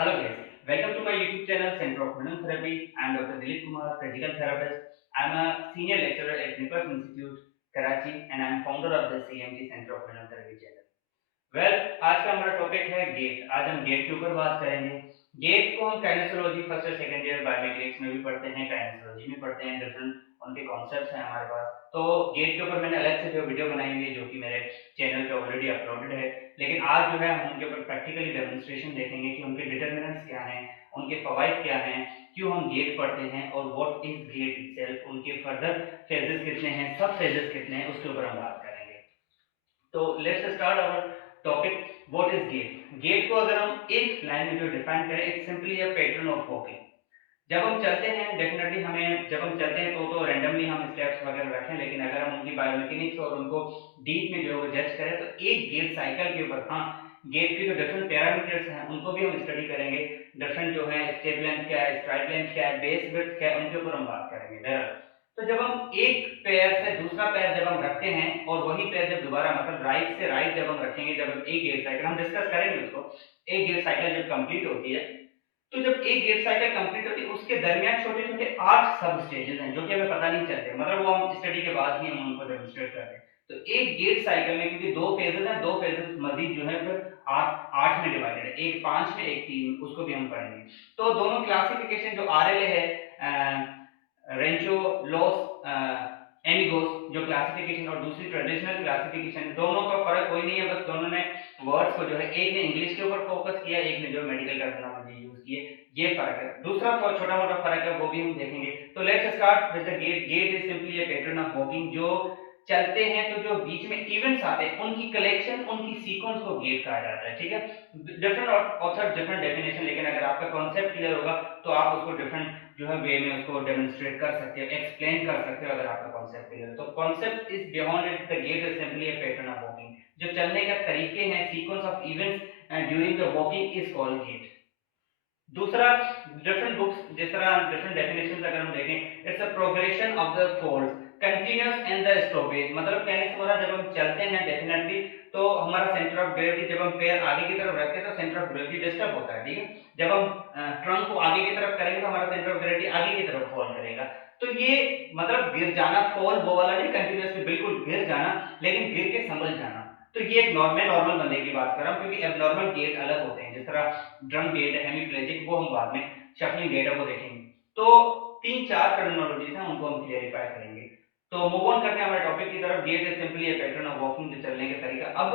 Hello guys, welcome to my YouTube channel Center of Mental Therapy. I am Dr. Dilip Kumar, physical therapist. I am a senior lecturer at Nicholas Institute, Karachi, and I am founder of the CMT Center of Mental Therapy channel. Well आज का हमारा topic है gate. आज हम gate के ऊपर बात करेंगे। गेट को हम काइनेसोलॉजी फर्स्ट और सेकंड ईयर बायोमेकेनिक्स में भी पढ़ते हैं, काइनेसोलॉजी में पढ़ते हैं, डिफरेंट उनके कॉन्सेप्ट्स हैं हमारे पास। तो गेट के ऊपर मैंने अलग से जो वीडियो बनाई हुई है जो कि मेरे चैनल पे ऑलरेडी अपलोडेड है, लेकिन आज जो है हम उनके ऊपर प्रैक्टिकली डेमोन्स्ट्रेशन देखेंगे कि उनके डिटर्मिनेंट्स क्या हैं, उनके फवाइद क्या हैं, क्यों हम गेट पढ़ते हैं और व्हाट इज गेट इटसेल्फ, उनके फर्दर फेजेस कितने हैं, सब फेजेस कितने हैं, उसके ऊपर हम बात करेंगे। तो let's start our topic. What is gait? Gait को अगर हम एक लाइन में जो डिफाइन करें, it's simply a pattern of walking. जब हम चलते हैं डेफिनेटली हमें, जब हम चलते हैं तो रैंडमली हम स्टेप्स वगैरह रखें, लेकिन अगर हम उनकी बायोमेकेनिक्स और उनको डीप में जो है वो जज करें तो एक गेट साइकिल के ऊपर, हाँ, गेट के जो डिफरेंट पैरामीटर्स हैं उनको भी हम स्टडी करेंगे। डिफरेंट जो है स्टेप लेंथ क्या है, स्ट्राइड लेंथ क्या है, बेस विड्थ क्या है, उनके ऊपर हम बात करेंगे। बहरहाल तो जब हम एक पैर से दूसरा पैर जब हम रखते हैं और वही पैर जब दोबारा मतलब राइट से राइट जब हम रखेंगे, जब हम एक गेट साइकिल हम डिस्कस करेंगे उसको, एक गेट साइकिल जब कंप्लीट होती है, तो जब एक गेट साइकिल कंप्लीट होती है उसके दरमियान छोटे छोटे 8 सब स्टेजेस हैं जो कि हमें पता नहीं चलते, मतलब वो हम स्टडी के बाद ही हम उनको डेमोंस्ट्रेट करते हैं। तो एक गेट साइकिल में क्योंकि दो फेजेस हैं, दो फेजेस मजीद जो है फिर 8 में डिवाइडेड है, एक 5 में एक 3 में, उसको भी हम पढ़ेंगे। तो दोनों क्लासिफिकेशन जो आरएलए है, रेंचो लॉस एमिगोस जो क्लासिफिकेशन और दूसरी ट्रेडिशनल क्लासिफिकेशन, दोनों का फर्क कोई नहीं है, बस दोनों ने वर्ड्स को जो है, एक ने इंग्लिश के ऊपर फोकस किया, एक ने जो मेडिकल टर्मिनोलॉजी यूज की है, ये फर्क है। दूसरा तो छोटा मोटा फर्क है वो भी हम देखेंगे। तो let's start with the gait. Gait is simply a pattern of walking. जो चलते हैं तो जो बीच में इवेंट्स आते हैं उनकी कलेक्शन, उनकी सीक्वेंस को गेट कहा जाता है, ठीक है। डिफरेंट ऑथर डिफरेंट डेफिनेशन, लेकिन अगर आपका कॉन्सेप्ट क्लियर होगा तो आप उसको डिफरेंट जो है वे में उसको डेमोन्स्ट्रेट कर सकते हो, एक्सप्लेन कर सकते हो, अगर आपका कॉन्सेप्ट क्लियर है। तो concept is beyond it, the gait is simply a pattern of walking. जो चलने का तरीके हैं, sequence of events during the walking is called gait. दूसरा, डिफरेंट बुक्स जिस तरह डिफरेंट डेफिनेशंस अगर हम देखें, it's a progression of the force continuous and the stoppage. मतलब कहने से बोला, जब हम चलते हैं डेफिनेटली तो हमारा सेंटर ऑफ ग्रेविटी, जब हम पैर आगे की तरफ रखते हैं तो सेंटर ऑफ ग्रेविटी डिस्टर्ब होता है, ठीक है। जब हम ट्रंक को आगे की तरफ करेंगे तो हमारा सेंटर ऑफ ग्रेविटी आगे की तरफ फॉल करेगा। तो ये मतलब गिर जाना, फॉल वो वाला नहीं कंटिन्यूअसली बिल्कुल गिर जाना, लेकिन गिर के संभल जाना। तो ये एक नॉर्मल बंदे की बात कर रहा हूं, क्योंकि एबनॉर्मल गेट अलग होते हैं, जिस तरह ड्रम गेट है, हेमीप्लेजिक, वो हम बाद में शफलिंग गेट है वो देखेंगे। तो तीन चार टर्मिनोलॉजीज हैं, उनको हम क्लियरिफाई करेंगे। तो मूव ऑन करते हैं हमारे टॉपिक की तरफ। Gait is simply a pattern of walking, जो चलने का तरीका। अब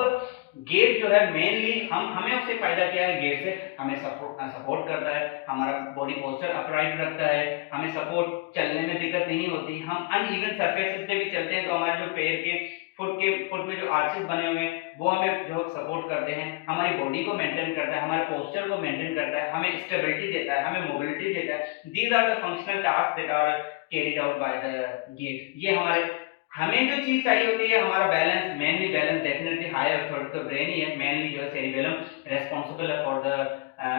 गेट जो है मेनली हमें उससे फायदा क्या है? गेट से हमें सपोर्ट करता है, हमारा बॉडी पोस्चर अपराइट रखता है, हमें सपोर्ट, चलने में दिक्कत नहीं होती। हम अनइवन सरफेसेस पे भी चलते हैं तो हमारे जो पैर के फुट में जो आर्चेस बने हुए हैं वो हमें जो सपोर्ट करते हैं, हमारी बॉडी को मेंटेन करता है, हमारे पोस्चर को मेंटेन करता है, हमें स्टेबिलिटी देता है, हमें मोबिलिटी देता है। These are the functional task that are carried out by the gait. ये हमारे, हमें जो चीज चाहिए होती है हमारा balance, mainly balance, definitely higher authority तो ब्रेन ही है, मेनली जो है सेरिबेलम रेस्पॉन्सिबल है for the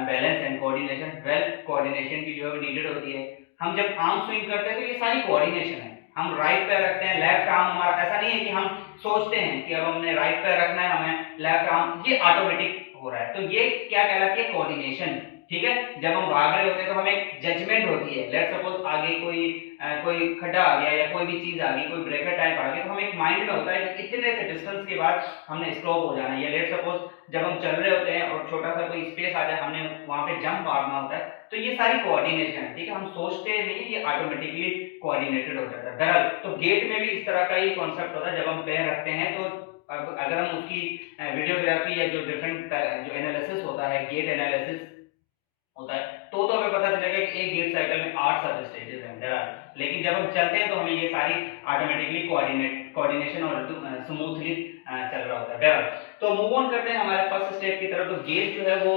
balance and coordination. Well coordination की जो है नीडेड होती है। हम जब आर्म स्विंग करते हैं तो ये सारी कोऑर्डिनेशन है। हम राइट पैर रखते हैं, लेफ्ट आर्म हमारा, ऐसा नहीं है कि हम सोचते हैं कि अब हमने राइट पैर रखना है, हमें लेफ्ट आर्म, ये ऑटोमेटिक हो रहा है। तो ये क्या कहलाती है? कोऑर्डिनेशन, ठीक है। जब हम भाग रहे होते हैं तो हमें जजमेंट होती है। लेट्स सपोज आगे कोई खड्डा आ गया या कोई भी चीज आ गई, कोई ब्रेकर टाइप आ गया, तो हमें एक माइंड में होता है कि इतने से डिस्टेंस के बाद हमने स्टॉप हो जाना है। या लेट्स सपोज जब हम चल रहे होते हैं और छोटा सा कोई स्पेस आ जाए, हमने वहां पे जंप मारना होता है। तो ये सारी कोऑर्डिनेशन है, ठीक है। हम सोचते नहीं, ये ऑटोमेटिकली कोऑर्डिनेटेड हो जाता है। बहरहाल तो गेट में भी इस तरह का ही कॉन्सेप्ट होता है। जब हम पैर रखते हैं तो अब अगर हम उसकी वीडियोग्राफी या जो डिफरेंट जो एनालिसिस होता है, गेट एनालिसिस होता है, तो हमें पता चलेगा कि एक गेट साइकिल में 8 सब स्टेजेस हैं बहरहाल। लेकिन जब हम चलते हैं तो हमें ये सारी ऑटोमेटिकली कोऑर्डिनेशन और स्मूथली चल रहा होता है बहरहाल। तो मूव ऑन करते हैं हमारे फर्स्ट स्टेप की तरफ। तो गेट जो है वो,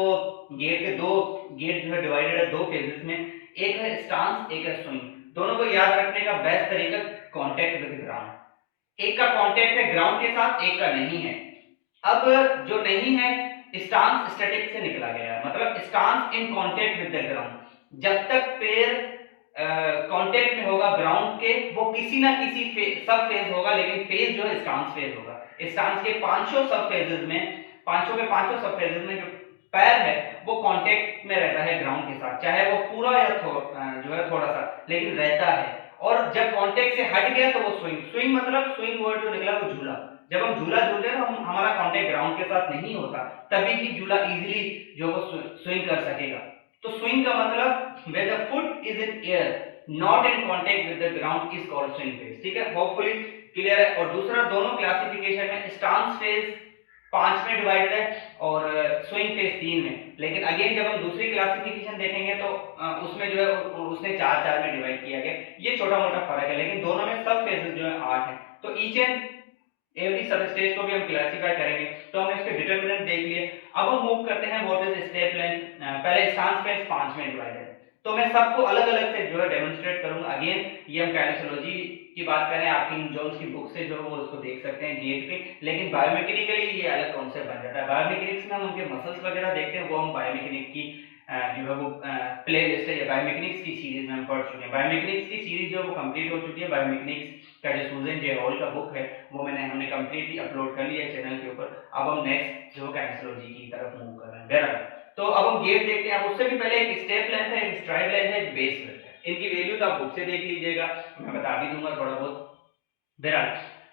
गेट के दो, गेट जो है डिवाइडेड है दो फेजेस में, एक है स्टांस, एक है स्विंग। दोनों को याद रखने का बेस्ट तरीका, कांटेक्ट विद ग्राउंड। एक का कांटेक्ट है ग्राउंड के साथ, एक का नहीं है। अब जो नहीं है, स्टांस स्टैटिक से निकला गया है, मतलब stance in contact with the ground. जब तक पैर कांटेक्ट में होगा ग्राउंड के, वो किसी ना किसी सब फेज होगा, लेकिन फेज जो है स्टांस फेज होगा। स्टांस के पांचों सब फेजेस में, पांचों के पांचों सब फेजेस में जो पैर है वो कांटेक्ट में रहता है ग्राउंड के साथ, चाहे वो पूरा या जो है थोड़ा सा, लेकिन रहता है। और जब कांटेक्ट से हट गया तो वो स्विंग, स्विंग मतलब स्विंग वर्ड जो निकला वो झूला। जब हम झूला झूलते हैं तो हम हमारा कांटेक्ट ग्राउंड के साथ नहीं होता, तभी भी झूला इजीली जो वो स्विंग कर सकेगा। तो स्विंग का मतलब when the foot is in air not in contact with the ground is called swing phase. ठीक है, होपफुली क्लियर है। और दूसरा, दोनों क्लासिफिकेशन में स्टांस फेज 5 में डिवाइडेड है और स्विंग फेज 3 में। लेकिन अगेन जब हम दूसरी क्लासिफिकेशन देखेंगे तो उसमें जो है उसने 4 में डिवाइड किया गया। ये छोटा मोटा फर्क है, लेकिन दोनों में सब फेजेस जो है 8 है। तो ईच एंड एवरी सब स्टेज को भी हम क्लासिफाई करेंगे। तो हमने इसके डिटरमिनेंट देख लिए। अब हम मूव करते हैं व्हाट इज स्टेप लेंथ। पहले स्टांस फेज 5 में डिवाइडेड है, तो मैं सबको अलग अलग से जो है डेमोंस्ट्रेट करूंगा। अगेन ये हम काइनेसोलॉजी की बात करें, आप किंग जोन्स की बुक से जो वो उसको देख सकते हैं जीएट के। लेकिन बायोमेकेनिकली ये अलग कॉन्सेप्ट बन जाता है। बायोमेकेनिक्स में हम उनके मसल्स वगैरह देखते हैं, वो हम बायोमेकेनिक की जो है वो प्ले लिस्ट है या बायोमेकेनिक्स की सीरीज में हम पढ़ चुके हैं। बायोमेकेनिक्स की सीरीज जो वो कंप्लीट हो चुकी है। बायोमेकेनिक्स का जो सुजन जे हॉल का बुक है वो हमने कंप्लीटली अपलोड कर लिया है चैनल के ऊपर। अब हम नेक्स्ट जो काइनेसोलॉजी की तरफ मूव कर रहे हैं। बहरहाल तो अब हम गेट देखते हैं। अब उससे भी पहले एक स्टेप लेंथ है, एक स्ट्राइड लेंथ है, एक बेस विड्थ है। इनकी वैल्यू तो आप बुक से देख लीजिएगा, मैं बता भी दूंगा थोड़ा बहुत। बहरहाल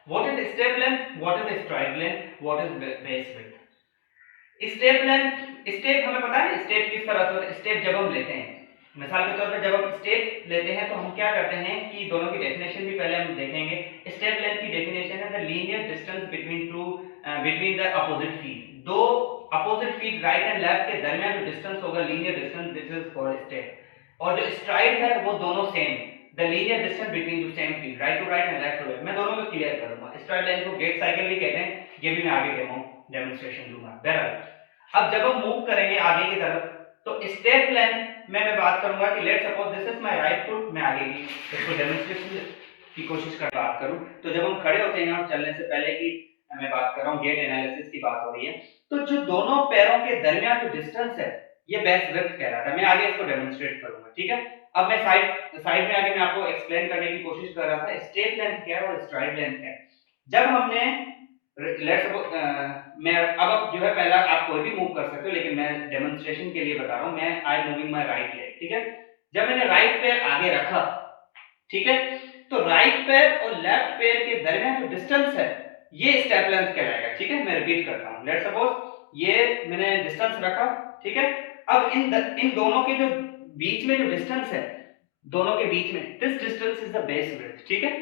what is step length, what is STRIDE length, what is base width. Step length, step हमें पता है स्टेप किस तरह से होता है। स्टेप जब हम लेते हैं, मिसाल के तौर पर जब हम स्टेप लेते हैं तो हम क्या करते हैं कि दोनों की डेफिनेशन भी पहले हम देखेंगे। स्टेप लेंथ की डेफिनेशन है the linear distance between the opposite feet. दो opposite feet right and left के दरमियान जो डिस्टेंस होगा, linear distance, this is called step. और जो स्ट्राइड है वो दोनों same, the linear distance between the same feet, right to right and left to left. मैं दोनों को क्लियर करूंगा। स्ट्राइड लाइन को गेट साइकिल भी कहते हैं, ये भी मैं आगे डेमोंस्ट्रेशन दूंगा। बहरहाल अब जब हम मूव करेंगे आगे की तरफ तो स्टेप लेंथ में मैं बात करूंगा कि let's suppose this is my right foot. मैं आगे की इसको डेमोंस्ट्रेशन की कोशिश कर बात करूं तो जब हम खड़े होते हैं और चलने से पहले की मैं बात कर रहा हूं, गेट एनालिसिस की बात हो रही है, तो जो दोनों पैरों के दरमियान जो डिस्टेंस है ये बेस विड्थ कह रहा था। मैं आगे इसको डेमोंस्ट्रेट करूंगा। ठीक है, अब मैं साइड में आगे मैं आपको एक्सप्लेन करने की कोशिश कर रहा था स्टेप लेंथ क्या है और स्ट्राइड लेंथ क्या है। जब हमने लेट्स सपोज मैं अब जो है पहला आप कोई भी मूव कर सकते हो, लेकिन मैं डेमोंस्ट्रेशन के लिए बता रहा हूं। मैं I am moving my right leg. ठीक है, जब मैंने राइट पैर आगे रखा, ठीक है, तो राइट पैर और लेफ्ट पैर के दरमियान जो डिस्टेंस है ये स्टेप लेंथ कहलाएगा। ठीक है, मैं रिपीट करता हूं। लेट्स सपोज ये मैंने डिस्टेंस रखा, ठीक है। अब इन दोनों के जो बीच में जो डिस्टेंस है, दोनों के बीच में, this distance is the base width. ठीक है,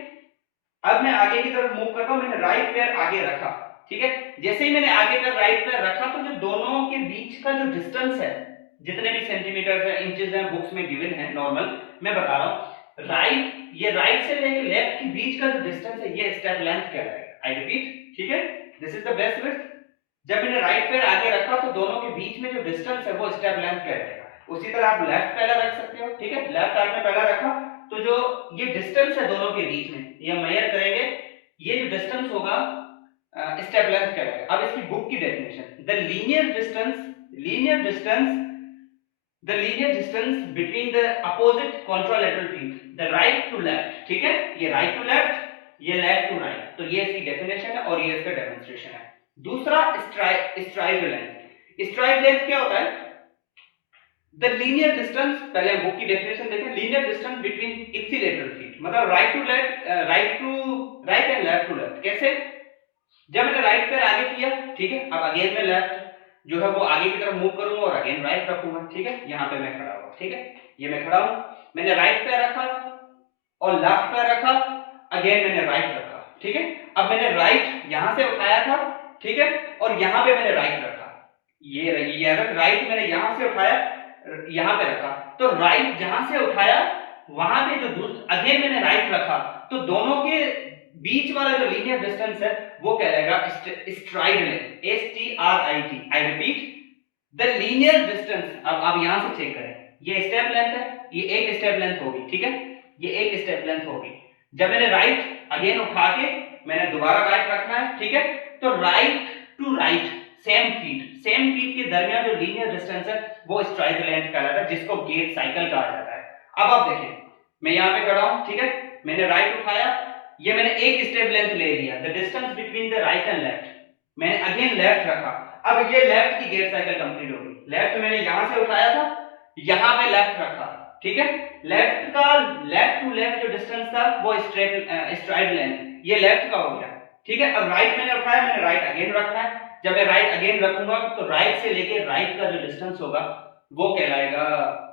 अब मैं आगे की तरफ मूव करता हूं। मैंने राइट पैर आगे रखा, ठीक है। जैसे ही मैंने आगे पैर राइट पैर रखा तो जो दोनों के बीच का जो डिस्टेंस है, जितने भी सेंटीमीटर है, इंचेस है, बुक्स में गिवन है नॉर्मल, मैं बता रहा हूं ये राइट से लेके लेफ्ट के बीच का जो डिस्टेंस है ये स्टेप लेंथ कहलाएगा। आई रिपीट, ठीक है, this is the best width. जब मैंने राइट पैर आगे रखा तो दोनों के बीच में जो डिस्टेंस है वो स्टेप लेंथ कहलाएगा। उसी तरह आप लेफ्ट पहला रख सकते हो। ठीक है, लेफ्ट आपने पहला रखा तो जो ये डिस्टेंस है दोनों के बीच में ये हम मेजर करेंगे, ये जो डिस्टेंस होगा स्टेप लेंथ कहलाएगा। अब इसकी बुक की definition, the linear distance between the opposite contralateral feet, the right to left. ठीक है, ये राइट टू लेफ्ट, ये लेफ्ट टू राइट, तो ये इसकी डेफिनेशन है और ये इसका डेमोंस्ट्रेशन है। दूसरा स्ट्राइड लेंथ। स्ट्राइड लेंथ क्या होता है? द लीनियर डिस्टेंस, पहले हम बुक की डेफिनेशन देखें, linear distance between equilateral feet, मतलब right to right and left to left. कैसे? जब मैंने राइट पैर आगे किया, ठीक है, अब अगेन मैं लेफ्ट जो है वो आगे की तरफ मूव करूंगा और अगेन राइट रखूंगा। ठीक है, यहां पे मैं खड़ा हुआ, ठीक है, ये मैं खड़ा हूं, मैंने राइट पैर रखा और लेफ्ट पैर रखा, अगेन मैंने राइट रखा। ठीक है, अब मैंने राइट यहां से उठाया था, ठीक है, और यहां पे मैंने राइट रखा। ये राइट मैंने यहां से उठाया, यहां पे रखा, तो राइट जहां से उठाया वहां पे जो अगेन मैंने राइट रखा, तो दोनों के बीच वाला जो लीनियर डिस्टेंस है वो कहलाएगा STRIDE length, STRID। I repeat, the linear distance. अब आप यहां से चेक करें, ये स्टेप लेंथ है, ये एक स्टेप लेंथ होगी। ठीक है, ये एक स्टेप लेंथ होगी। जब मैंने राइट अगेन उठा के मैंने दोबारा राइट रखना है, ठीक है, तो right to right same feet के दरमियान जो लीनियर डिस्टेंस है वो स्ट्राइड लेंथ कहलाता है, जिसको गेट साइकिल कहा जाता है। अब आप देखें, मैं यहां पे खड़ा हूं, ठीक है, मैंने राइट उठाया, ये मैंने एक स्टेप लेंथ ले लिया, the distance between the right and left, मैंने अगेन लेफ्ट रखा, अब ये लेफ्ट की गेट साइकिल कंप्लीट हो गई। लेफ्ट मैंने यहां से उठाया था, यहां पे लेफ्ट रखा, ठीक है। लेफ्ट टू लेफ्ट जो डिस्टेंस था वो स्ट्राइड लेंथ, ये लेफ्ट का हो गया, ठीक है। अब राइट मैंने उठाया, मैंने राइट अगेन रखना है। जब मैं राइट अगेन रखूंगा तो राइट से लेके राइट का जो डिस्टेंस होगा वो कहलाएगा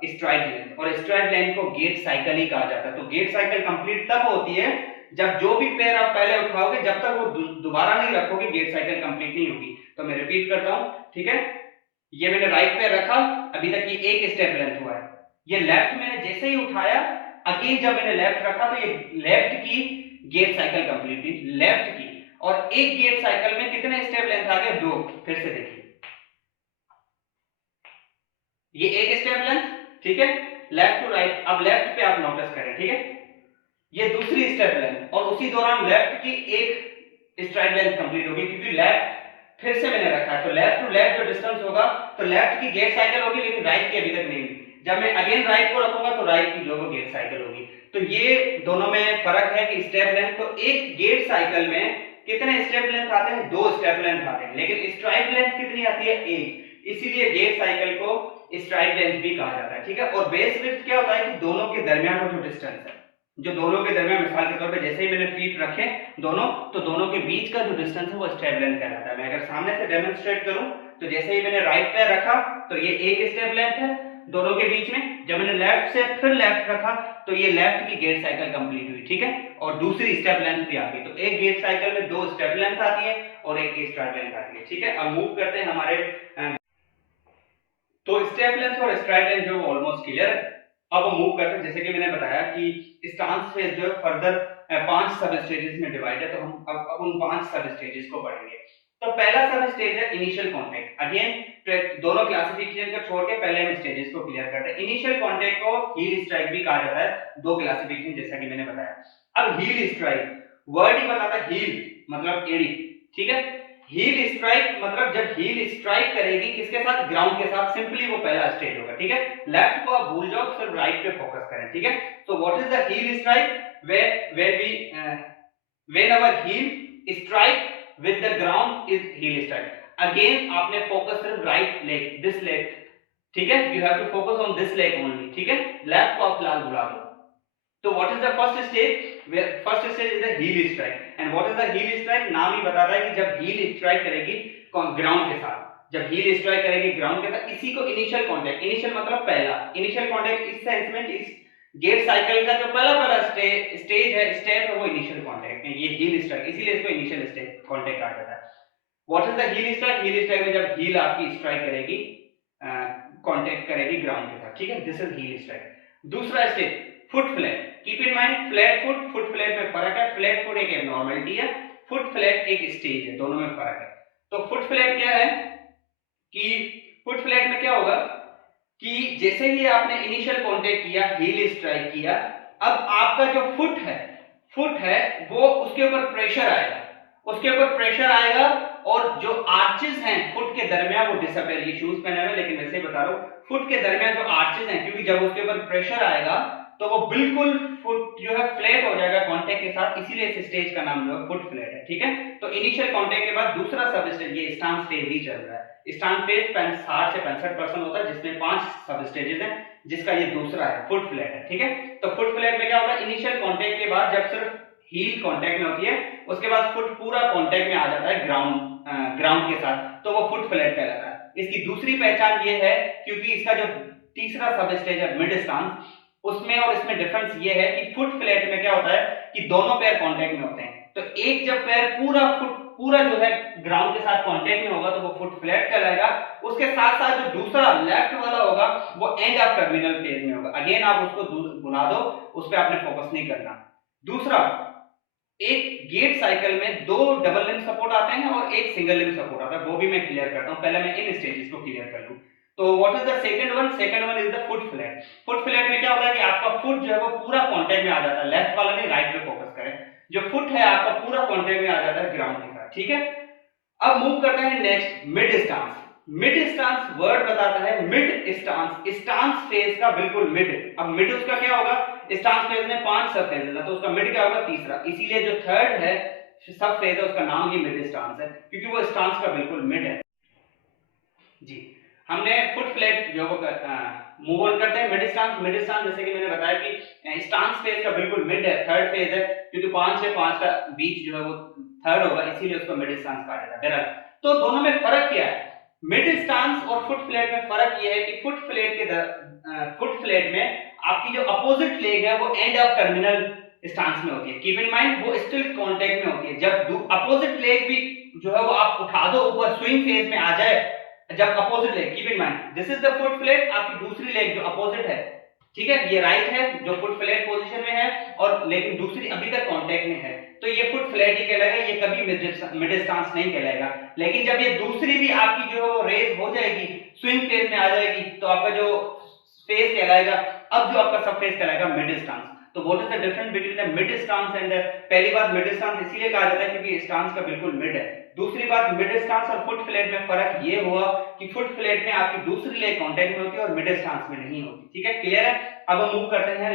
स्ट्राइड लेंथ, और स्ट्राइड लेंथ को गेट साइकिल ही कहा जाता है। तो गेट साइकिल कंप्लीट तब होती है जब जो भी पेयर आप पहले उठाओगे जब तक वो दोबारा नहीं रखोगे गेट साइकिल कंप्लीट नहीं होगी। तो मैं रिपीट करता हूं, ठीक है। ये मैंने राइट पैर रखा, अभी तक ये एक स्टेप लेंथ हुआ है। ये लेफ्ट मैंने जैसे ही उठाया, अगेन जब मैंने लेफ्ट रखा तो ये लेफ्ट की गेट साइकिल कंप्लीट हुई, लेफ्ट की। और एक गेट साइकिल में कितने स्टेप लेंथ आ गए? 2। फिर से देखिए, ये एक स्टेप लेंथ, ठीक है, लेफ्ट टू राइट। अब लेफ्ट पे आप नोटिस करें, ठीक है, ये दूसरी स्टेप लेंथ, और उसी दौरान लेफ्ट की एक स्ट्राइड लेंथ कंप्लीट होगी, क्योंकि लेफ्ट फिर से मैंने रखा है। तो लेफ्ट टू लेफ्ट जो डिस्टेंस होगा तो लेफ्ट की गेट साइकिल होगी, लेकिन राइट की अभी तक नहीं हुई। जब मैं अगेन राइट को रखूंगा तो राइट की जो वो गेट साइकिल होगी। तो ये दोनों में फर्क है कि स्टेप लेंथ, तो एक गेट साइकिल में कितने स्टेप लेंथ आते हैं? 2 स्टेप लेंथ आते हैं, लेकिन स्ट्राइड लेंथ कितनी आती है? 1। इसीलिए गेट साइकिल को स्ट्राइड लेंथ भी कहा जाता है, ठीक है। और बेस विड्थ क्या होता है कि दोनों के दरमियान का जो डिस्टेंस है, जो दोनों के दरमियान, मिसाल के तौर पे जैसे ही मैंने फीट रखे दोनों, तो दोनों के बीच का जो डिस्टेंस है वो स्टेप लेंथ कहलाता है। मैं अगर सामने से डेमोंस्ट्रेट करूं तो जैसे ही मैंने राइट पैर रखा तो ये एक स्टेप लेंथ है दोनों के बीच में। जब मैंने लेफ्ट से फिर लेफ्ट रखा तो ये लेफ्ट की गेट साइकिल कंप्लीट हुई, ठीक है, और दूसरी स्टेप लेंथ भी आ गई। तो एक गेट साइकिल में 2 स्टेप लेंथ आती है और एक स्ट्राइड लेंथ आती है, ठीक है। अब मूव करते हैं हमारे तो स्टेप लेंथ और स्ट्राइड लेंथ जो ऑलमोस्ट क्लियर है। अब हम मूव करते हैं, जैसे कि मैंने बताया कि स्टांस फेज जो है फर्दर 5 सब स्टेजेस में डिवाइड है, तो हम अब उन 5 सब स्टेजेस को पढ़ेंगे। तो पहला सब स्टेज है इनिशियल कांटेक्ट। अगेन दोनों क्लासिफिकेशन को छोड़ के पहले हम स्टेजेस को क्लियर करते हैं। इनिशियल कांटेक्ट को हील स्ट्राइक भी कहा जाता है, 2 क्लासिफिकेशन जैसा कि मैंने बताया। अब हील स्ट्राइक वर्ड ही बताता है, हील मतलब एड़ी, ठीक है। हील स्ट्राइक मतलब जब हील स्ट्राइक करेगी किसके साथ? ग्राउंड के साथ। सिंपली वो पहला स्टेज होगा, ठीक है। लेफ्ट को आप भूल जाओ, सिर्फ राइट पे फोकस करें, ठीक है। तो what is the heel strike? When our heel strike with the ground is heel strike. Again आपने फोकस सिर्फ राइट लेग, दिस लेग, ठीक है, you have to focus on this leg only, ठीक है। लेफ्ट को आप फिलहाल भुला दो। तो what is the first stage? First stage is the heel strike. And what is the heel strike? नाम ही बताता है कि जब हील स्ट्राइक करेगी ग्राउंड के साथ, जब हील स्ट्राइक करेगी ग्राउंड के साथ, इसी को इनिशियल कांटेक्ट, इनिशियल मतलब पहला, इनिशियल कांटेक्ट इस सेंस में इस गेट साइकिल का जो पहला स्टेज है, स्टेप है, वो इनिशियल कांटेक्ट है, ये हील स्ट्राइक, इसीलिए इसको इनिशियल स्टेप कांटेक्ट कहा जाता है। What is the heel strike? Heal strike में जब हील आपकी स्ट्राइक करेगी, कांटेक्ट करेगी ग्राउंड के साथ, ठीक है, दिस इज हील स्ट्राइक। दूसरा stage foot flat. Keep in mind flat foot flat में फर्क है। फ्लैट फुट एक एब्नॉर्मलिटी है, फुट फ्लैट एक स्टेज है, दोनों में फर्क है। तो फुट फ्लैट क्या है कि फुट फ्लैट में क्या होगा कि जैसे ही आपने इनिशियल कांटेक्ट किया, हील स्ट्राइक किया, अब आपका जो फुट है वो उसके ऊपर प्रेशर आएगा, उसके ऊपर प्रेशर आएगा, और जो आर्चेस हैं फुट के दरमियान वो डिसअपियर। ये शूज पहने हुए लेकिन वैसे ही बता रहा हूं, फुट के दरमियान जो आर्चेस हैं, क्योंकि जब उसके ऊपर प्रेशर आएगा तो वो बिल्कुल फुट जो है फ्लैट हो जाएगा कांटेक्ट के साथ, इसीलिए इस स्टेज का नाम जो है फुट फ्लैट है, ठीक है। तो इनिशियल कांटेक्ट के बाद दूसरा सब स्टेज, ये स्टांस फेज ही चल रहा है। स्टांस फेज 60 से 65% होता है, जिसमें 5 सब स्टेजेस हैं, जिसका ये दूसरा है, फुट फ्लैट है, ठीक है। तो फुट फ्लैट में क्या होता है? इनिशियल कांटेक्ट के बाद जब सिर्फ हील कांटेक्ट में होती है, उसके बाद फुट पूरा कांटेक्ट में आ जाता है ग्राउंड के साथ, तो वो फुट फ्लैट कहलाता है। इसकी दूसरी पहचान ये है, क्योंकि इसका जो तीसरा सब स्टेज है मिड स्टांस, उसमें और इसमें डिफरेंस ये है कि फुट फ्लैट में क्या होता है कि दोनों पैर कांटेक्ट में होते हैं। तो एक जब पैर पूरा जो है ग्राउंड के साथ कांटेक्ट में होगा तो वो फुट फ्लैट कहलाएगा। उसके साथ साथ जो दूसरा लेफ्ट वाला होगा वो एंड ऑफ टर्मिनल फेज में होगा। अगेन आप उसको भुला दो, उस पर आपने फोकस नहीं करना। दूसरा, एक गेट साइकिल में 2 डबल लिंब सपोर्ट आते हैं और एक सिंगल लिंब सपोर्ट आता है, वो भी मैं क्लियर करता हूं, पहले मैं इन स्टेजेस को क्लियर कर लूं। तो what is the second one? Second one is the foot flat. Foot flat में क्या होता है कि आपका फुट जो है वो पूरा कांटेक्ट में आ जाता है, लेफ्ट वाला नहीं, राइट पे फोकस करें। जो फुट है आपका पूरा कांटेक्ट में आ जाता है ग्राउंड के साथ, ठीक है। अब मूव करते हैं next, mid stance. Mid stance word बताता है मिड स्टांस, स्टांस फेज का बिल्कुल मिड। अब मिड उसका क्या होगा? स्टांस फेज में 5 सब फेजेस है, तो उसका मिड क्या होगा? तीसरा। इसीलिए जो थर्ड है सब फेज है उसका नाम ही मिड स्टांस है, क्योंकि वो स्टांस का बिल्कुल मिड है जी। हमने फुट फ्लैट जो मूव ऑन करते हैं मिड स्टांस। मिड स्टांस जैसे कि मैंने बताया कि स्टांस फेज का बिल्कुल मिड है, थर्ड फेज है, क्योंकि 5 से 5 का बीच जो है वो थर्ड होगा, इसीलिए उसको मिड स्टांस कहा जाता है। बहरहाल तो दोनों में फर्क क्या है? मिड स्टांस और फुट फ्लैट में फर्क ये है कि फुट फ्लैट में आपकी जो अपोजिट लेग है वो एंड ऑफ टर्मिनल स्टांस में होती है। कीप इन माइंड वो स्टिल कांटेक्ट में होती है। जब अपोजिट लेग भी जो है वो आप उठा दो ऊपर, स्विंग फेज में आ जाए, जब opposite leg, keep in mind this is the foot flat, आपकी दूसरी लेग जो अपोजिट है, ठीक है, ये राइट है जो फुट फ्लैट पोजीशन में है, और लेकिन दूसरी अभी तक कांटेक्ट में है, तो ये फुट फ्लैट ही कहलाएगा, ये कभी मिड स्टांस नहीं कहलाएगा। लेकिन जब ये दूसरी भी आपकी जो है वो रेज हो जाएगी, स्विंग फेज में आ जाएगी, तो आपका जो फेज कहलाएगा, अब जो आपका सब फेज कहलाएगा मिड स्टांस। तो what is the difference between the mid stance and, पहली बात मिड स्टांस इसलिए कहा जाता है क्योंकि स्टांस का बिल्कुल मिड है। दूसरी बात, मिड स्टांस और फुट फ्लैट में फर्क ये हुआ कि फुट फ्लैट में आपकी दूसरी लेग कांटेक्ट में होती है और मिड स्टांस में नहीं होती। ठीक है, क्लियर है? अब हम मूव करते हैं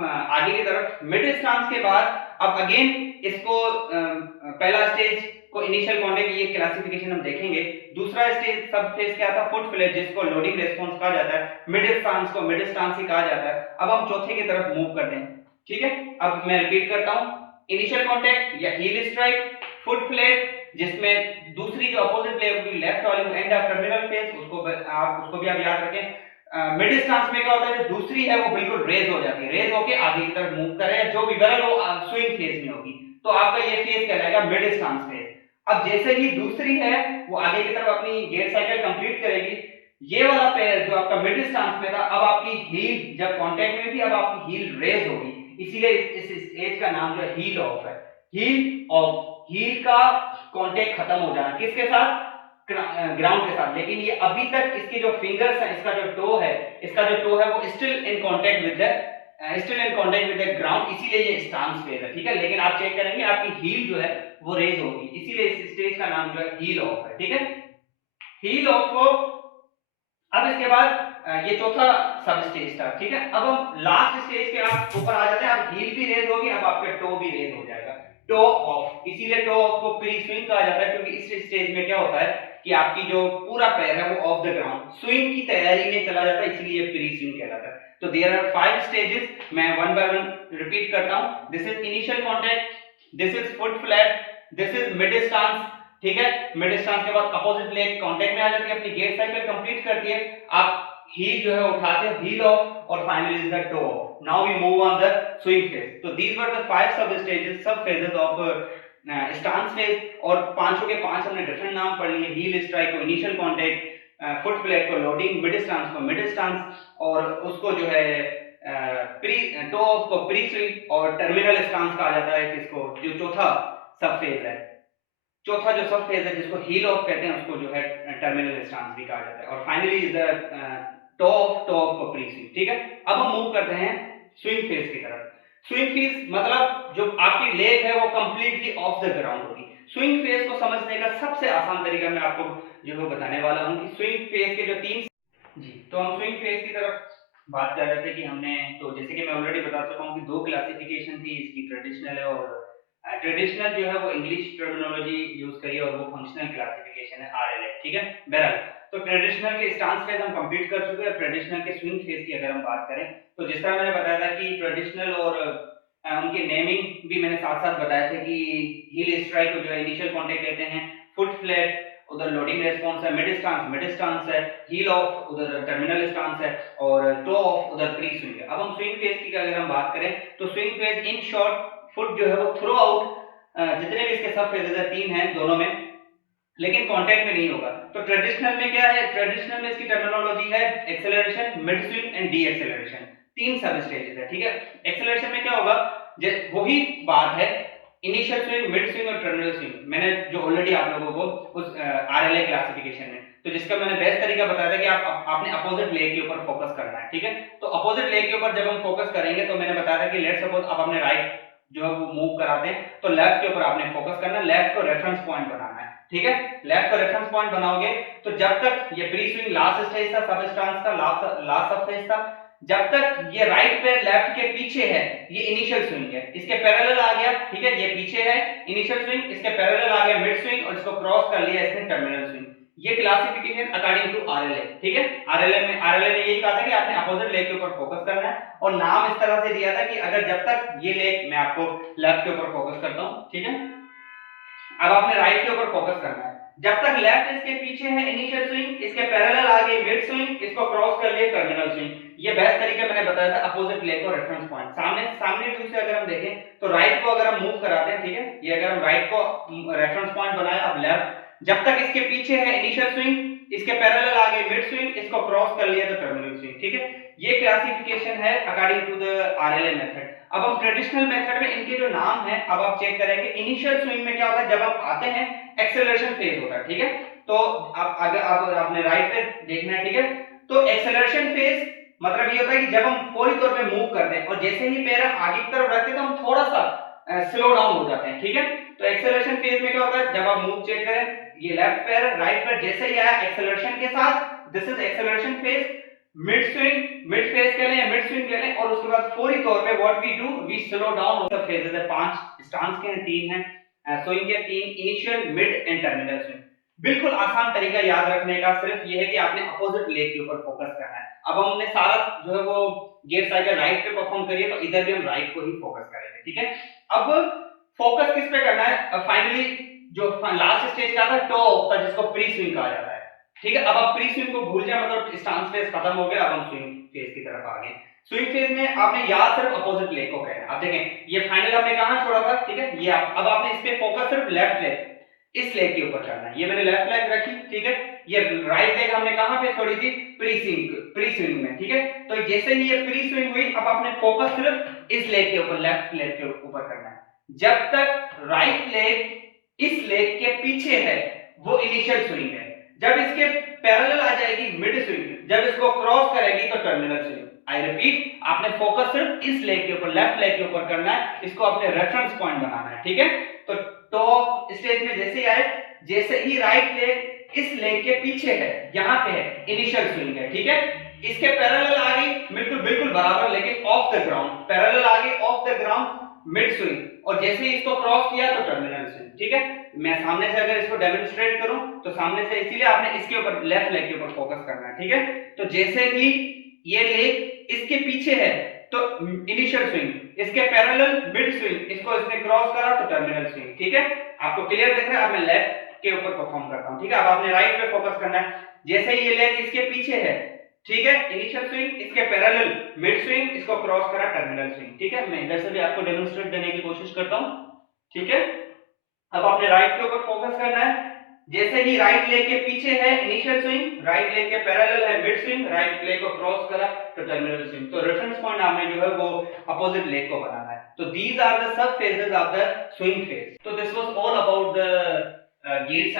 आगे की तरफ। मिड स्टांस के बाद अब अगेन इसको पहला स्टेज को इनिशियल कांटेक्ट, ये क्लासिफिकेशन हम देखेंगे। दूसरा स्टेज सब फेज क्या था? फुट फ्लैट, जिसको लोडिंग रेस्पॉन्स कहा जाता है। मिड स्टांस को मिड स्टांस ही कहा जाता है। अब हम चौथे की तरफ मूव करते हैं। ठीक है, अब मैं रिपीट करता हूं, इनिशियल कांटेक्ट या हील स्ट्राइक, फुट फ्लैट जिसमें दूसरी जो अपोजिट लेग होगी लेफ्ट वाली वो एंड ऑफ टर्मिनल फेज, उसको भी आप याद रखें। मिड स्टांस में क्या होता है, जो दूसरी है वो बिल्कुल रेज हो जाती है, रेज होके आगे की तरफ मूव करे, जो भी बरल वो स्विंग फेज में होगी, तो आपका ये फेज कहलाएगा मिड स्टांस फेज। अब जैसे ही दूसरी है वो आगे की तरफ अपनी गेयर साइकिल कंप्लीट करेगी, ये वाला पैर जो आपका मिड स्टांस में था, अब आपकी हील जब कांटेक्ट में थी, अब आपकी हील रेज होगी, इसीलिए इस स्टेज का नाम जो है हील ऑफ है। हील ऑफ, हील का कांटेक्ट खत्म हो जाना किसके साथ? ग्राउंड के साथ। लेकिन ये अभी तक इसके जो फिंगर्स है, इसका जो टो है, वो still in contact with the ground, इसीलिए ये स्टांस फेज है। ठीक है, लेकिन आप चेक करेंगे आपकी हील जो है वो रेज होगी, इसीलिए इस स्टेज का नाम जो है हील ऑफ है। ठीक है, हील ऑफ को, अब इसके बाद ये चौथा सब स्टेज था। ठीक है, अब हम लास्ट स्टेज के आप ऊपर आ जाते हैं। अब हील भी रेज होगी, अब आपका टो भी रेज हो जाएगा, टो ऑफ। इसीलिए टो ऑफ को प्री स्विंग कहा जाता है, क्योंकि इस स्टेज में क्या होता है कि आपकी जो पूरा पैर है वो ऑफ द ग्राउंड स्विंग की तैयारी में चला जाता है, इसलिए प्री स्विंग कहलाता है। तो देयर आर 5 स्टेजेस, मैं वन बाय वन रिपीट करता हूं। This is initial contact, this is foot flat, this is mid stance. ठीक है, मिड स्टांस के बाद अपोजिट लेग कांटेक्ट में आ जाती है, अपनी गेट साइकिल कंप्लीट करती है, आप हील जो है उठाते हैं, हील ऑफ, और finally is the toe off. Now we move on the swing phase. तो दीस वर द 5 सब स्टेजेस, सब फेजेस ऑफ स्टांस फेज, और पांचों के पांच हमने डिफरेंट नाम पढ़ लिए। हील स्ट्राइक को इनिशियल कांटेक्ट, फुट फ्लैट को लोडिंग, मिड स्टांस को मिड स्टांस, और उसको जो है प्री टो ऑफ को प्री स्विंग, और टर्मिनल स्टांस कहा जाता है किसको, जो चौथा सब फेज है, चौथा जो सब फेज है जिसको हील ऑफ कहते हैं, उसको जो है टर्मिनल स्टांस भी कहा जाता है। और finally is the toe of को प्री स्विंग। ठीक है, अब हम मूव करते हैं स्विंग फेज की तरफ। स्विंग फेज मतलब जो आपकी लेग है वो कंप्लीटली ऑफ द ग्राउंड होगी। स्विंग फेज को समझने का सबसे आसान तरीका मैं आपको जो है बताने वाला हूं कि स्विंग फेज के जो तीन, जी, तो हम स्विंग फेज की तरफ बात कर रहे थे कि हमने, तो जैसे कि मैं ऑलरेडी बता चुका हूं कि दो क्लासिफिकेशन थी इसकी, ट्रेडिशनल है, और ट्रेडिशनल जो है वो इंग्लिश टर्मिनोलॉजी यूज करी, और वो फंक्शनल क्लासिफिकेशन है आरएलए। ठीक है, बहरहाल तो ट्रेडिशनल के स्टांस फेज हम कंप्लीट कर चुके हैं। ट्रेडिशनल के स्विंग फेज की अगर हम बात करें, तो जिस तरह मैंने बताया था कि ट्रेडिशनल और उनके नेमिंग भी मैंने साथ साथ बताए थे कि हील स्ट्राइक को जो है इनिशियल कांटेक्ट लेते हैं, फुट फ्लैट उधर लोडिंग रेस्पॉन्स है, मिड स्टांस है, हील ऑफ उधर टर्मिनल स्टांस है, और टो ऑफ उधर प्री स्विंग है। अब हम स्विंग फेज की अगर हम बात करें, तो swing phase in short, foot जो है वो थ्रू आउट जितने भी इसके सब फेजेस है, तीन हैं दोनों में, लेकिन कांटेक्ट में नहीं होगा। तो ट्रेडिशनल में क्या है, ट्रेडिशनल में इसकी टर्मिनोलॉजी है acceleration, mid swing and D acceleration, तीन सब स्टेजेस है। ठीक है, एक्सेलरेशन में क्या होगा, वही बात है, इनिशियल स्विंग, मिड स्विंग और टर्मिनल स्विंग, मैंने जो ऑलरेडी आप लोगों को उस आरएलए क्लासिफिकेशन में, तो जिसका मैंने बेस्ट तरीका बताया था कि आपने अपोजिट लेग के ऊपर फोकस करना है। ठीक है, तो अपोजिट लेग के ऊपर जब हम फोकस करेंगे, तो मैंने बताया था कि लेट्स सपोज आप अपने राइट जो है वो मूव कराते हैं, तो लेफ्ट के ऊपर आपने फोकस करना है, लेफ्ट को रेफरेंस पॉइंट बनाना है। ठीक है, लेफ्ट को रेफरेंस पॉइंट बनाओगे, तो जब तक ये प्री स्विंग लास्ट स्टेज था, सब स्टांस का लास्ट सब फेज था, जब तक ये राइट पैर लेफ्ट के पीछे है, ये इनिशियल स्विंग है, इसके पैरेलल आ गया। ठीक है, ये पीछे है इनिशियल स्विंग, इसके पैरेलल आ गया मिड स्विंग, और इसको क्रॉस कर लिया इसने टर्मिनल स्विंग। ये क्लासिफिकेशन अकॉर्डिंग टू आरएलए, ठीक है। आरएलए ने यही कहा था कि आपने अपोजिट लेग के ऊपर फोकस करना है, और नाम इस तरह से दिया था कि अगर जब तक ये लेग, मैं आपको लेफ्ट के ऊपर फोकस करता हूं, ठीक है। अब आपने राइट के ऊपर फोकस करना है, जब तक लेफ्ट इसके पीछे है इनिशियल स्विंग, इसके पैरेलल आगे मिड स्विंग, इसको क्रॉस कर लिए टर्मिनल स्विंग। ये बेस्ट तरीका मैंने बताया था अपोजिट लेग को रेफरेंस पॉइंट सामने सामने व्यू से अगर हम देखें तो राइट को अगर हम मूव कराते हैं, ठीक है, ये अगर हम राइट को रेफरेंस पॉइंट बनाए, अब लेफ्ट जब तक इसके पीछे है इनिशियल स्विंग, इसके पैरेलल आगे मिड स्विंग, इसको क्रॉस कर लिया तो टर्मिनल स्विंग, ठीक है। ये क्लासिफिकेशन है according to the RLA method. अब हम ट्रेडिशनल मेथड में इनके जो नाम है अब आप चेक करेंगे। इनिशियल स्विंग में क्या होता है, जब आप आते हैं एक्सेलरेशन फेज होता है, ठीक है। तो अब आपने राइट पे देखना है, ठीक है। तो एक्सेलरेशन फेज मतलब ये होता है कि जब हम फौरी तौर पे मूव करते हैं और जैसे ही पैर हम आगे की तरफ रखते हैं तो हम थोड़ा सा स्लो डाउन हो जाते हैं, ठीक है। तो एक्सेलरेशन फेज में क्या होता है, जब आप मूव चेक करें, ये लेफ्ट पैर राइट पैर जैसे ही आया एक्सेलरेशन के साथ, this is acceleration phase. Mid swing, mid phase कह लें या मिड स्विंग कह लें, और उसके बाद फौरी तौर पे what we do, we slow down. Of the phases है 5 स्टांस के हैं, 3 हैं स्विंग के, 3 initial mid and terminal swing. बिल्कुल आसान तरीका याद रखने का सिर्फ ये है कि आपने अपोजिट लेग के ऊपर फोकस करना है। अब हमने सारा जो है वो गियर साइकिल राइट पे परफॉर्म करिए, तो इधर भी हम राइट को ही फोकस करेंगे, ठीक है। अब फोकस किस पे करना है, फाइनली जो लास्ट स्टेज का था टो ऑफ था, जिसको प्री स्विंग कहा जाता है, ठीक है। अब आप प्री स्विंग को भूल जाए, मतलब स्टांस फेज खत्म हो गया, अब हम स्विंग फेज की तरफ आ गए। स्विंग फेज में आपने याद सिर्फ अपोजिट लेग को कहना है। आप देखें ये फाइनल हमने कहां छोड़ा था, ठीक है, ये अब आपने इस पे फोकस सिर्फ लेफ्ट लेग, इस लेग के ऊपर करना है। ये मैंने लेफ्ट लेग रखी, ठीक है। ये राइट लेग हमने कहां पे छोड़ी थी, प्री स्विंग में, ठीक है। तो जैसे ही ये प्री स्विंग हुई, अब आपने फोकस सिर्फ इस लेग के ऊपर, लेफ्ट लेग के ऊपर करना है। जब तक राइट लेग इस लेग के पीछे है वो इनिशियल स्विंग है, जब इसके पैरेलल आ जाएगी मिड स्विंग, जब इसको क्रॉस करेगी तो टर्मिनल स्विंग। आई रिपीट, आपने फोकस सिर्फ इस लेग के ऊपर, लेफ्ट लेग के ऊपर करना है, इसको अपने रेफरेंस पॉइंट बनाना है, ठीक है। तो टॉप स्टेज में जैसे ही आए, जैसे ही राइट लेग इस लेग के पीछे है, यहां पे है इनिशियल स्विंग है, ठीक है। इसके पैरेलल आ गई, बिल्कुल बिल्कुल बराबर, लेकिन ऑफ द ग्राउंड, पैरेलल आ गई of the ground mid swing, और जैसे ही इसको क्रॉस किया तो टर्मिनल स्विंग, ठीक है। मैं सामने से अगर इसको डेमोंस्ट्रेट करूं तो सामने से, इसीलिए आपने इसके ऊपर लेफ्ट लेग के ऊपर फोकस करना है, ठीक है। तो जैसे ही ये लेग इसके पीछे है तो इनिशियल स्विंग, इसके पैरेलल मिड स्विंग, इसको इसने क्रॉस करा तो टर्मिनल स्विंग, ठीक है। आपको क्लियर दिख रहा है। अब मैं लेफ्ट के ऊपर परफॉर्म करता हूं, ठीक है। अब आपने राइट पे फोकस करना है, जैसे ही ये लेग इसके पीछे है, ठीक है, इनिशियल स्विंग, इसके पैरेलल मिड स्विंग, इसको क्रॉस करा टर्मिनल स्विंग, ठीक है। मैं इधर से भी आपको डेमोंस्ट्रेट देने की कोशिश करता हूं, ठीक है। अब आपने राइट के ऊपर फोकस करना है, जैसे ही राइट लेग के पीछे है इनिशियल स्विंग, राइट लेग के पैरेलल है मिड स्विंग, राइट लेग को क्रॉस करा तो टर्मिनल स्विंग। तो रेफरेंस पॉइंट आपने जो है वो अपोजिट लेग को बनाना है। तो these are the sub phases of the swing phase. तो this was all about the gait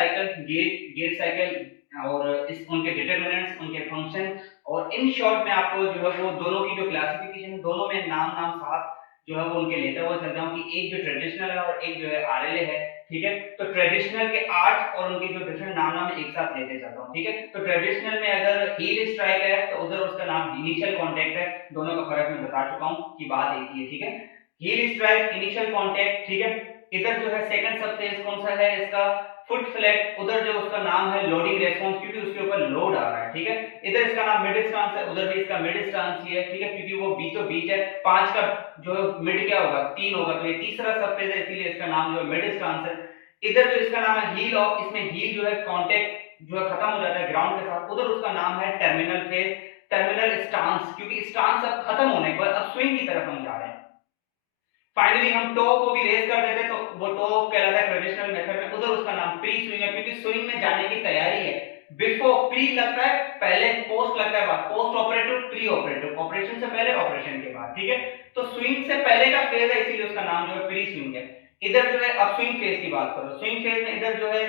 cycle और इस उनके डिटरमिनेंट्स, उनके फंक्शन, और इन शॉर्ट में आपको जो है वो दोनों की जो क्लासिफिकेशन, दोनों में नाम नाम साथ जो है वो उनके लेते हुए चलता हूं कि एक जो ट्रेडिशनल है और एक जो है आरएलए है, ठीक है। तो ट्रेडिशनल के 8 और उनके जो डिफरेंट नाम नाम एक साथ लेते चलता हूं, ठीक है। तो ट्रेडिशनल में अगर हील स्ट्राइक है तो उधर उसका नाम इनिशियल कांटेक्ट है, दोनों का फर्क मैं बता चुका हूं कि बात एक ही है, ठीक है। हील स्ट्राइक, इनिशियल कांटेक्ट, ठीक है। इधर जो है सेकंड सब फेज कौन सा है इसका, फुट फ्लैट, उधर जो उसका नाम है लोडिंग रेस्पॉन्स, क्योंकि उसके ऊपर लोड आ रहा है, ठीक है। इधर इसका नाम मिड स्टांस है, उधर भी इसका मिड स्टांस ही है, ठीक है, क्योंकि वो बीचों बीच है। 5 का जो मिड क्या होगा, 3 होगा, तो ये तीसरा सब फेज है, इसीलिए इसका नाम जो है मिड स्टांस है। इधर जो इसका नाम है हील ऑफ, इसमें हील जो है कांटेक्ट जो है खत्म हो जाता है ग्राउंड के साथ, उधर उसका नाम है टर्मिनल फेज, टर्मिनल स्टांस, क्योंकि स्टांस अब खत्म होने पर अब स्विंग की तरफ हम जा रहे हैं। फाइनली हम टो को भी रेस कर देते तो वो टो कहलाता है ट्रेडिशनल मेथड में, उधर उसका नाम प्री स्विंग है, क्योंकि स्विंग में जाने की तैयारी है। बिफोर, प्री लगता है पहले, पोस्ट लगता है बाद, post operative, pre operative, operation से पहले ऑपरेशन के बाद, ठीक है। तो स्विंग से पहले का फेज है, इसीलिए उसका नाम जो है प्री स्विंग है। इधर जो है अब स्विंग फेज की बात करो, स्विंग फेज में इधर जो है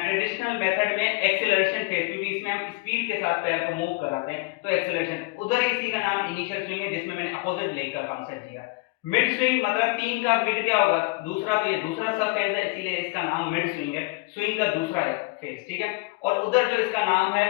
ट्रेडिशनल मेथड में एक्सेलरेशन फेज, क्योंकि इसमें हम स्पीड के साथ पैर को मूव कराते हैं तो एक्सेलरेशन, उधर इसी का नाम इनिशियल स्विंग है, जिसमें मैंने अपोजिट लेग का कांसेप्ट दिया। मिड स्विंग मतलब 3 का मिड क्या होगा, दूसरा, तो ये दूसरा सब फेज है, इसीलिए इसका नाम मिड स्विंग है, स्विंग का दूसरा है फेज, ठीक है। और उधर जो इसका नाम है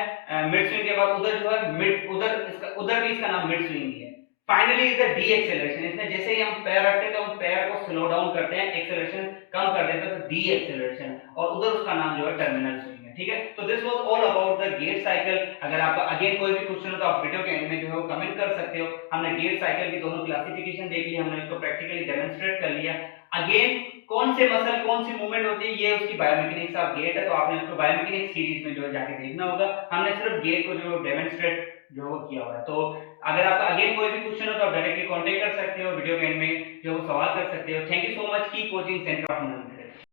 मिड स्विंग के बाद उधर जो है मिड, उधर भी इसका नाम मिड स्विंग ही है। Finally is the D acceleration, इसमें जैसे ही हम पैर रखते हैं तो हम पैर को स्लो डाउन करते हैं, एक्सेलरेशन कम कर देते हैं, तो डी एक्सेलरेशन, और उधर उसका नाम जो है टर्मिनल स्विंग है, ठीक है। तो this was all about the gait cycle. अगर आपका अगेन कोई भी क्वेश्चन हो तो आप वीडियो के एंड में जो है वो कमेंट कर सकते हो। हमने गेट साइकिल की दोनों क्लासिफिकेशन देख ली, हमने इसको प्रैक्टिकली डेमोंस्ट्रेट कर लिया। अगेन कौन से मसल कौन सी मूवमेंट होती है ये उसकी बायोमैकेनिक्स ऑफ गेट है, तो आपने उसको बायोमैकेनिक्स सीरीज में जो है जाके देखना होगा। हमने सिर्फ गेट को जो डेमोंस्ट्रेट जो वो किया हुआ है। तो अगर आपका अगेन कोई भी क्वेश्चन हो तो आप डायरेक्टली कांटेक्ट कर सकते हो, वीडियो के एंड में जो सवाल कर सकते हो। Thank you so much, keep watching centre of knowledge.